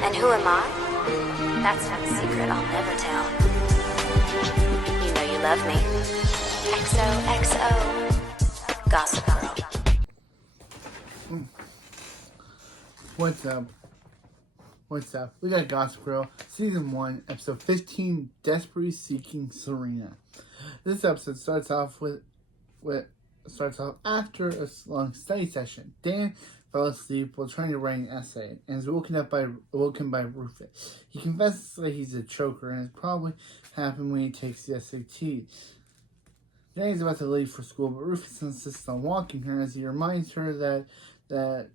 And who am I? That's not a secret I'll never tell. You know you love me. XOXO. Gossip Girl. What's up? What's up? We got Gossip Girl, Season 1, Episode 15, Desperately Seeking Serena. This episode starts off after a long study session. Dan fell asleep while trying to write an essay and is woken by Rufus. He confesses that he's a choker and it probably happened when he takes the SAT. Danny's about to leave for school, but Rufus insists on walking her as he reminds her that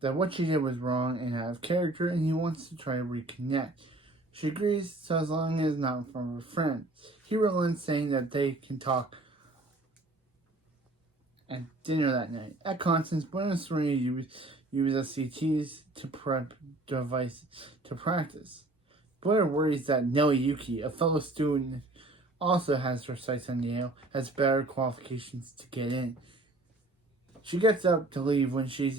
what she did was wrong and out of character, and he wants to try to reconnect. She agrees, so as long as not in front of her friends. He relents, saying that they can talk at dinner that night. At Constance, Blair and Serena use SCTs to prep devices to practice. Blair worries that Nellie Yuki, a fellow student, also has her sights on Yale, has better qualifications to get in. She gets up to leave when she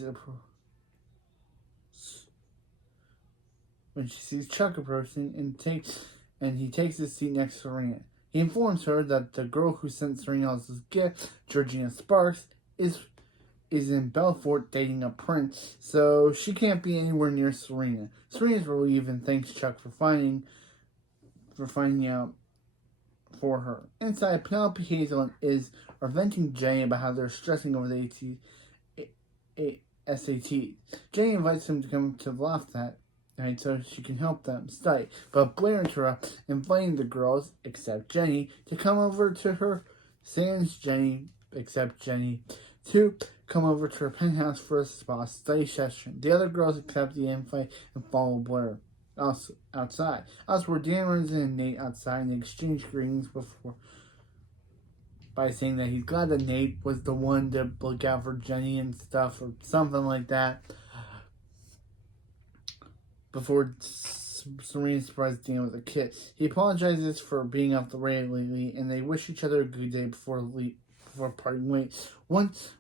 sees Chuck approaching and he takes his seat next to Serena. He informs her that the girl who sent Serena else's gift, Georgina Sparks, is in Belfort dating a prince, so she can't be anywhere near Serena. Serena's relieved and thanks Chuck for finding out for her. Inside, Penelope, Hazel, are venting Jay about how they're stressing over the SAT. Jay invites him to come to the loft that night so she can help them study, but Blair interrupts, inviting the girls, except Jenny, to come over to her. Sans Jenny, except Jenny, to come over to her penthouse for a spa study session. The other girls accept the invite and follow Blair outside. Elsewhere, Dan runs into Nate outside and they exchange greetings by saying that he's glad that Nate was the one to look out for Jenny and stuff, or something like that. Before Serena surprised Dan with a kiss. He apologizes for being off the rail lately, and they wish each other a good day before parting ways. Once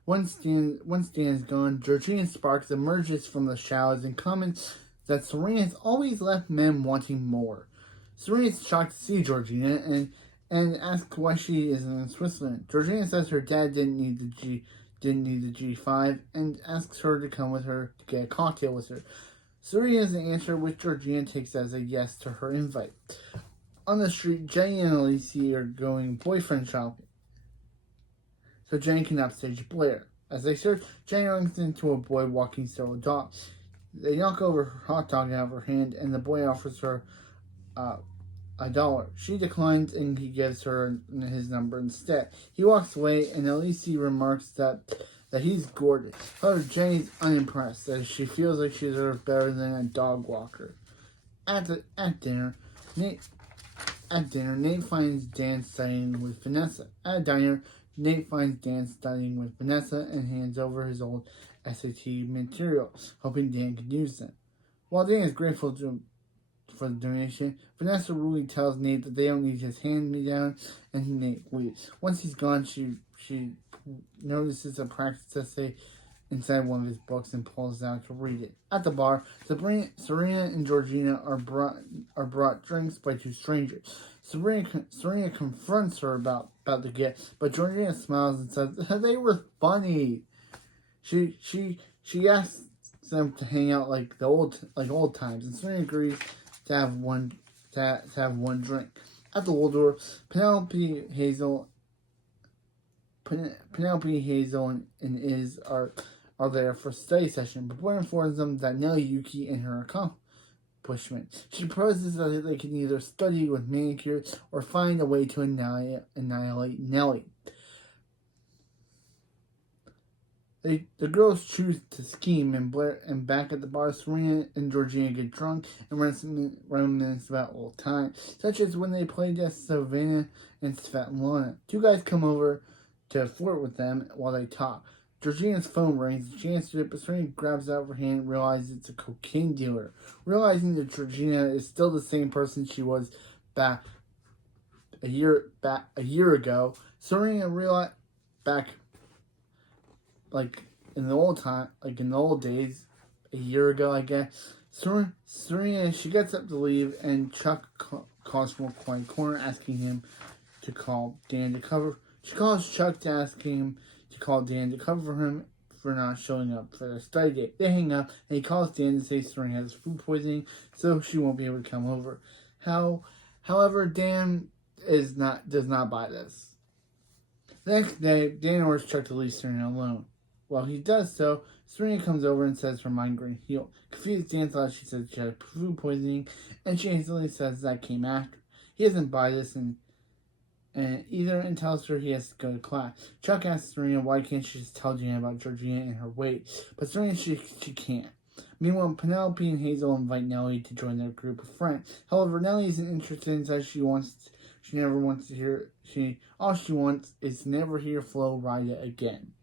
Dan is gone, Georgina Sparks emerges from the showers and comments that Serena has always left men wanting more. Serena is shocked to see Georgina and asks why she isn't in Switzerland. Georgina says her dad didn't need the G5 and asks her to come with her to get a cocktail with her. Serena doesn't answer, which Georgina takes as a yes to her invite. On the street, Jenny and Elise are going boyfriend shopping, so Jenny can upstage Blair. As they search, Jenny runs into a boy walking several dogs. They knock over her hot dog out of her hand, and the boy offers her $1. She declines, and he gives her his number instead. He walks away, and Elise remarks that he's gorgeous. However, Jenny's unimpressed, as she feels like she deserves better than a dog walker. At dinner, Nate finds Dan studying with Vanessa. At a diner, Nate finds Dan studying with Vanessa and hands over his old SAT material, hoping Dan can use them. While Dan is grateful for the donation, Vanessa rudely tells Nate that they don't need his hand-me-down, and Nate leaves. Once he's gone, she notices a practice essay inside one of his books and pulls it out to read it. At the bar, Serena and Georgina are brought drinks by two strangers. Serena confronts her about the gift, but Georgina smiles and says they were funny. She asks them to hang out like old times, and Serena agrees to have one drink. At the Waldorf, Penelope, Hazel, and Iz are there for a study session, but Blair informs them that Nellie Yuki and her accomplishment. She proposes that they can either study with manicures or find a way to annihilate Nellie. The girls choose to scheme, and back at the bar, Serena and Georgina get drunk and reminisce about old times, such as when they played as Savannah and Svetlana. Two guys come over to flirt with them while they talk. Georgina's phone rings, and she answers it, but Serena grabs it out of her hand and realizes it's a cocaine dealer. Realizing that Georgina is still the same person she was back a year ago, Serena realized in the old days, a year ago, I guess, Serena, she gets up to leave, and Chuck calls from a quiet corner, asking him to call Dan to cover. She calls Chuck to ask him to call Dan to cover him for not showing up for their study date. They hang up, and he calls Dan to say Serena has food poisoning, so she won't be able to come over. However, Dan does not buy this. The next day, Dan orders Chuck to leave Serena alone. While he does so, Serena comes over and says her migraine healed. Confused, Dan thought she said she had food poisoning, and she instantly says that came after. He doesn't buy this and tells her he has to go to class. Chuck asks Serena why can't she just tell Jan about Georgina and her weight, but Serena she can't. Meanwhile, Penelope and Hazel invite Nellie to join their group of friends. However, Nellie isn't interested in that all she wants is to never hear Flo Rida again.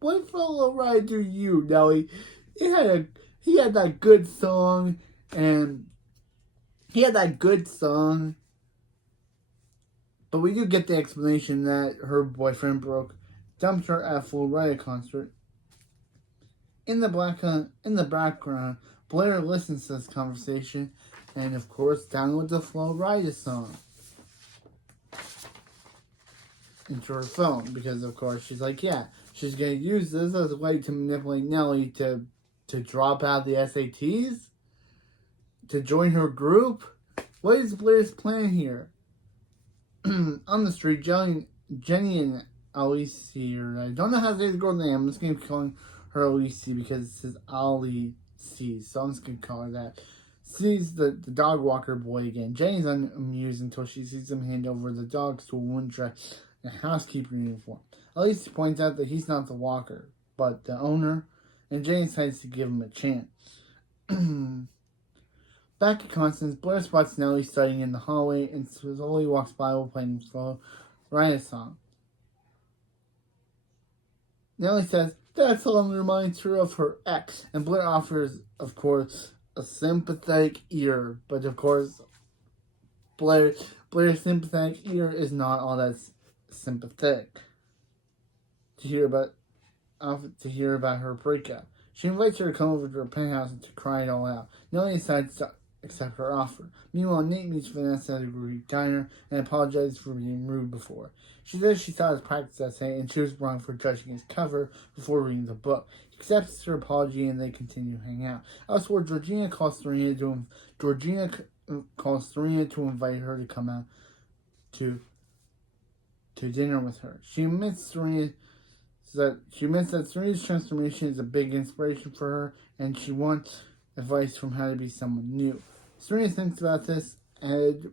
What Flo Rida do you, Nellie? He had that good song, but we do get the explanation that her boyfriend dumped her at a Flo Rida concert. In the background, Blair listens to this conversation and, of course, downloads the Flo Rida song into her phone because, of course, she's like, yeah, she's going to use this as a way to manipulate Nellie to drop out the SATs? To join her group? What is Blair's plan here? On the street, Jenny and Alice, or I don't know how to say the girl's name. I'm just going to be calling her Alice because it says Ali sees, so I'm just going to call her that. Sees the dog walker boy again. Jenny's unamused until she sees him hand over the dogs to a woman dressed in a housekeeper uniform. Alice points out that he's not the walker, but the owner, and Jenny decides to give him a chance. Back at Constance, Blair spots Nellie studying in the hallway and slowly walks by while playing Flo Rida's song. Nellie says, that song reminds her of her ex, and Blair offers, of course, a sympathetic ear. But, of course, Blair's sympathetic ear is not all that sympathetic to hear about her breakup. She invites her to come over to her penthouse and to cry it all out. Nellie decides to accept her offer. Meanwhile, Nate meets Vanessa at a Greek diner and apologizes for being rude before. She says she saw his practice essay and she was wrong for judging his cover before reading the book. He accepts her apology and they continue to hang out. Elsewhere, Georgina calls Serena to invite her to come out to dinner with her. She admits that Serena's transformation is a big inspiration for her and she wants advice from how to be someone new. Serena thinks about this and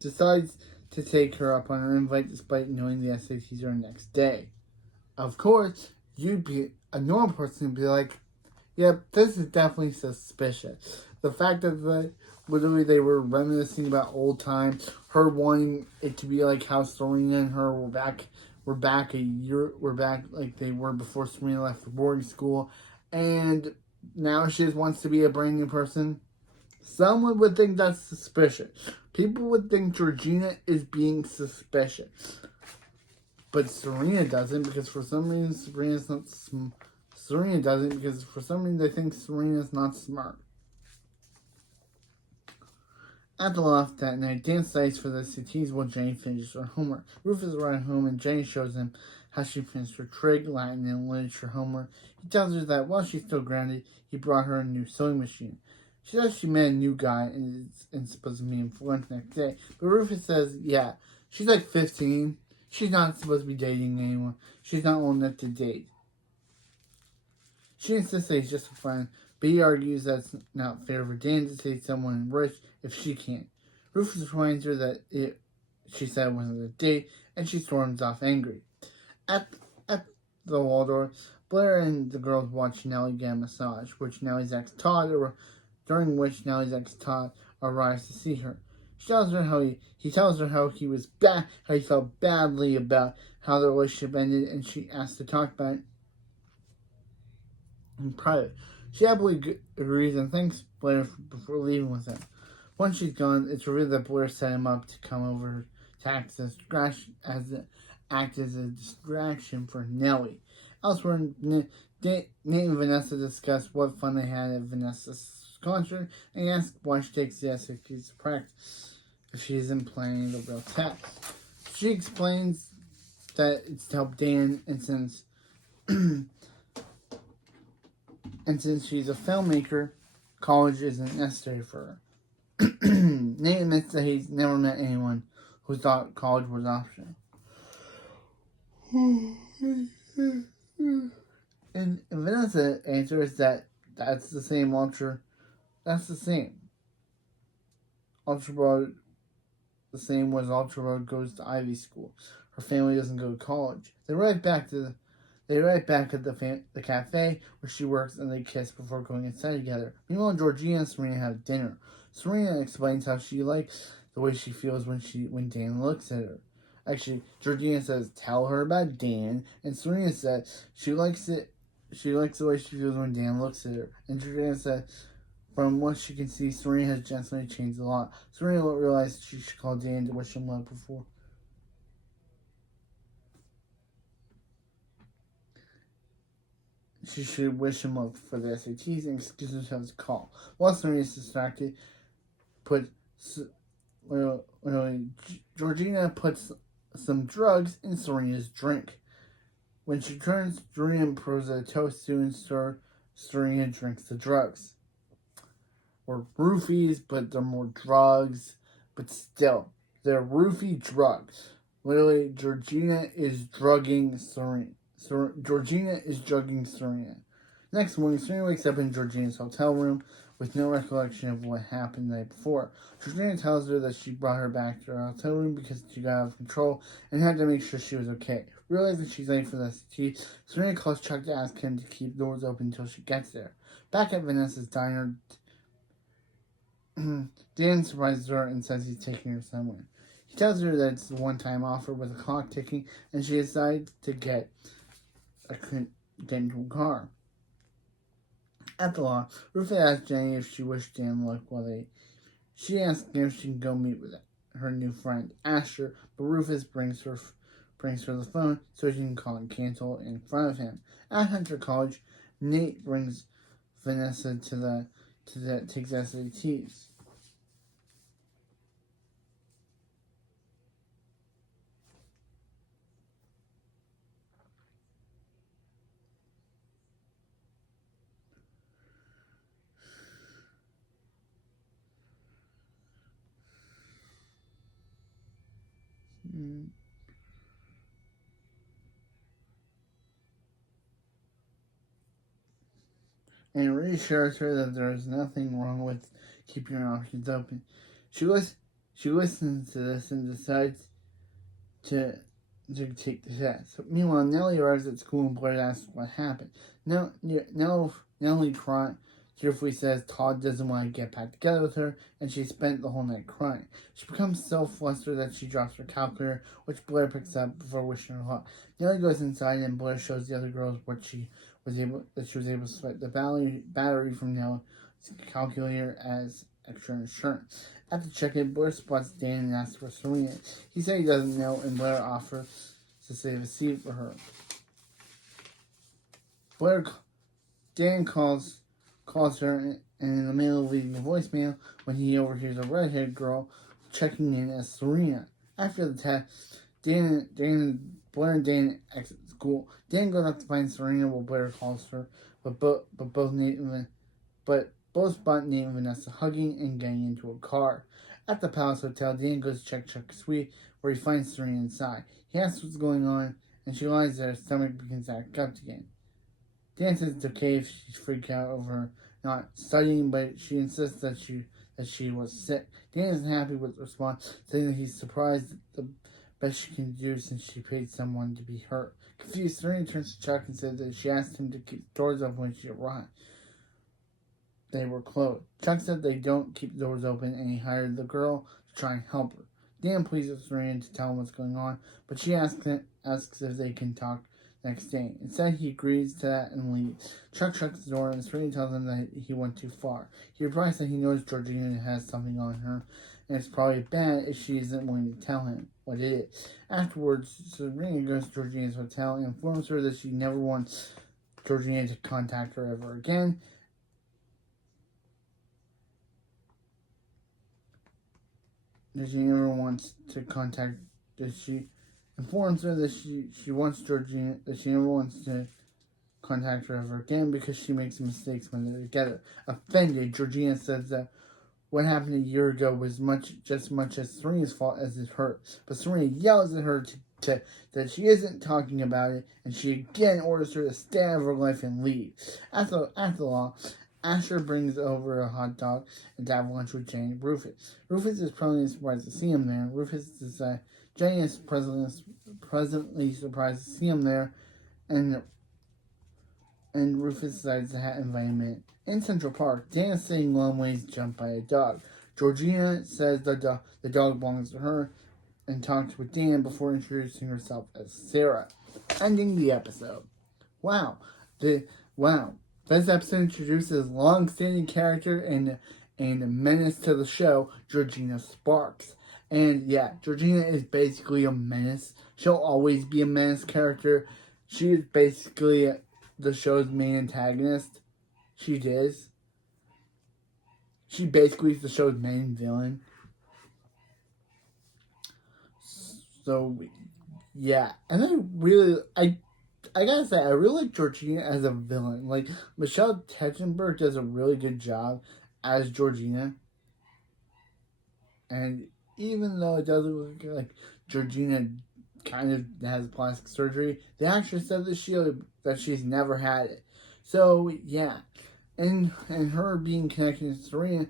decides to take her up on her invite despite knowing the SATs are next day. Of course, a normal person would be like, yep, this is definitely suspicious. The fact that literally they were reminiscing about old times, her wanting it to be like how Serena and her were back like they were before Serena left for boarding school, and now she just wants to be a brand new person. Someone would think that's suspicious. People would think Georgina is being suspicious. But Serena doesn't because for some reason they think Serena's not smart. At the loft that night, Dan studies for the SATs while Jenny finishes her homework. Rufus arrives home and Jenny shows him how she finished her trig, Latin, and literature homework. He tells her that while she's still grounded, he brought her a new sewing machine. She says she met a new guy and is supposed to meet him for lunch next day. But Rufus says, yeah, she's like 15. She's not supposed to be dating anyone. She's not old enough to date. She insists that he's just a friend, but he argues that it's not fair for Dan to date someone rich if she can't. Rufus reminds her that she said it wasn't a date, and she storms off angry. At the Waldorf, Blair and the girls watch Nellie get a massage, during which Nellie's ex Todd arrives to see her. He tells her how he felt badly about how the relationship ended, and she asks to talk about it in private. She happily agrees and thanks Blair before leaving with him. Once she's gone, it's revealed that Blair set him up to come over to act as a distraction for Nellie. Elsewhere, Nate and Vanessa discuss what fun they had at Vanessa's concert and ask why she takes the SATs to practice if she isn't playing the real test. She explains that it's to help Dan, and since she's a filmmaker, college isn't necessary for her. Nate admits that he's never met anyone who thought college was optional. And Vanessa answers that that's the same. Ultra Road, the same was Ultra Road goes to Ivy School. Her family doesn't go to college. They ride back at the cafe where she works, and they kiss before going inside together. Meanwhile, Georgina and Serena have dinner. Serena explains how she likes the way she feels when Dan looks at her. Actually, Georgina says, "Tell her about Dan," and Serena says she likes it. She likes the way she feels when Dan looks at her. And Georgina said, from what she can see, Serena has gently changed a lot. Serena realized she should call Dan to wish him luck before. She should wish him luck for the SATs and excuse herself to call. While Serena is distracted, Georgina puts some drugs in Serena's drink. When she turns, Serena pours a toast to and Serena drinks the drugs. Or roofies, but they're more drugs. But still, they're roofie drugs. Literally, Georgina is drugging Serena. Georgina is drugging Serena. Next morning, Serena wakes up in Georgina's hotel room with no recollection of what happened the night before. Georgina tells her that she brought her back to her hotel room because she got out of control and had to make sure she was okay. Realizing she's late for the SAT, Serena calls Chuck to ask him to keep doors open until she gets there. Back at Vanessa's diner, Dan surprises her and says he's taking her somewhere. He tells her that it's a one-time offer with a clock ticking, and she decides to get into a car. At the law, Ruth asks Jenny if she wished Dan luck she asks if she can go meet with her new friend, Asher, but Rufus brings her the phone so she can call and cancel in front of him. At Hunter College, Nate brings Vanessa takes SATs. And reassures her that there is nothing wrong with keeping your options open. She listens to this and decides to take the test. So, meanwhile, Nellie arrives at school and Blair asks what happened. Nellie tearfully says Todd doesn't want to get back together with her, and she spent the whole night crying. She becomes so flustered that she drops her calculator, which Blair picks up before wishing her luck. Nellie goes inside, and Blair shows the other girls what she was able to select the battery from Nellie's calculator as extra insurance. At the check-in, Blair spots Dan and asks for Serena. He said he doesn't know, and Blair offers to save a seat for her. Dan calls her, and in the middle of leaving a voicemail, when he overhears a redhead girl checking in as Serena. After the test, Blair and Dan exit school. Dan goes out to find Serena while Blair calls her, but both spot Nate and Vanessa hugging and getting into a car. At the Palace Hotel, Dan goes to check Chuck's suite, where he finds Serena inside. He asks what's going on, and she lies that her stomach begins to act up again. Dan says it's okay if she's freaked out over not studying, but she insists that she was sick. Dan isn't happy with the response, saying that he's surprised at the best she can do since she paid someone to be hurt. Confused, Serena turns to Chuck and says that she asked him to keep the doors open when she arrived. They were closed. Chuck said they don't keep the doors open, and he hired the girl to try and help her. Dan pleads with Serena to tell him what's going on, but she asks if they can talk next day. Instead, he agrees to that and leaves. Chuck shuts the door, and Serena tells him that he went too far. He replies that he knows Georgina has something on her, and it's probably bad if she isn't willing to tell him what it is. Afterwards, Serena goes to Georgina's hotel and informs her that she never wants Georgina to contact her ever again. Georgina never wants to contact. That she informs her that she wants Georgina, that she never wants to contact her ever again because she makes mistakes when they're together. Offended, Georgina says that what happened a year ago was just much as Serena's fault as it's hers. But Serena yells at her that she isn't talking about it, and she again orders her to stay out of her life and leave. After all, Asher brings over a hot dog and to have lunch with Jane and Rufus. Rufus is probably surprised to see him there. Rufus decides Jane is presently surprised to see him there, and Rufus decides to invite him in. In Central Park, Dan is sitting long ways jumped by a dog. Georgina says the dog belongs to her and talks with Dan before introducing herself as Sarah. Ending the episode. Wow. This episode introduces long-standing character and menace to the show, Georgina Sparks. And yeah, Georgina is basically a menace. She'll always be a menace character. She is basically the show's main antagonist. She is. She basically is the show's main villain. So, yeah. And I gotta say, I really like Georgina as a villain. Like, Michelle Teschenberg does a really good job as Georgina. And even though it doesn't look like Georgina kind of has plastic surgery, the actress said that she's never had it. So, yeah. And her being connected to Serena,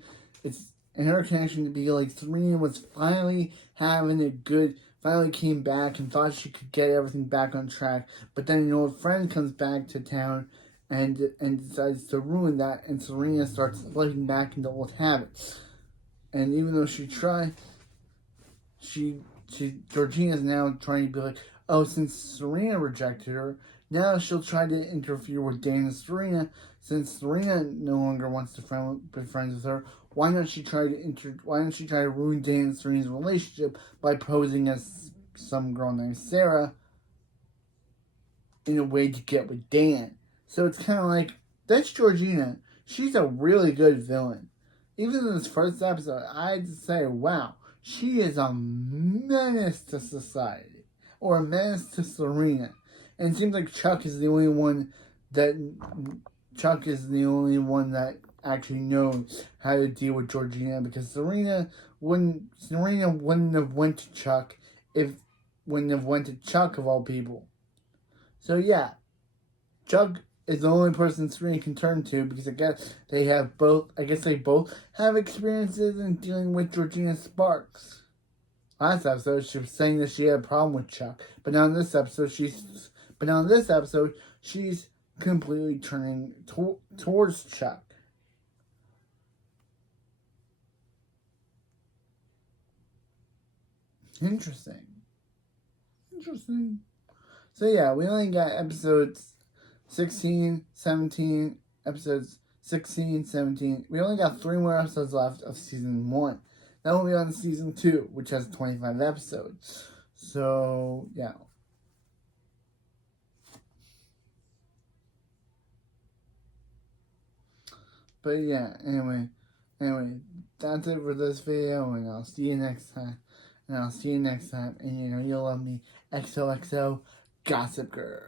and her connection to be like Serena was finally finally came back and thought she could get everything back on track, but then an old friend comes back to town and decides to ruin that, and Serena starts slipping back into old habits. And even though she tried, Georgina's now trying to be like, oh, since Serena rejected her, now she'll try to interfere with Dan and Serena. Since Serena no longer wants to be friends with her, why don't she try to ruin Dan and Serena's relationship by posing as some girl named Sarah in a way to get with Dan? So it's kind of like, that's Georgina. She's a really good villain. Even in this first episode, I had to say, wow, she is a menace to society, or a menace to Serena. And it seems like Chuck is the only one that actually knows how to deal with Georgina, because Serena wouldn't have went to Chuck of all people. So yeah, Chuck is the only person Serena can turn to, because I guess they both have experiences in dealing with Georgina Sparks. Last episode, she was saying that she had a problem with Chuck, but now in this episode, she's completely turning towards Chuck. Interesting. So yeah, we only got episodes 16, 17, episodes 16, 17. We only got 3 more episodes left of season 1. Then we'll be on season 2, which has 25 episodes. So, yeah. But yeah, anyway, that's it for this video, and I'll see you next time. And you'll love me. XOXO Gossip Girl.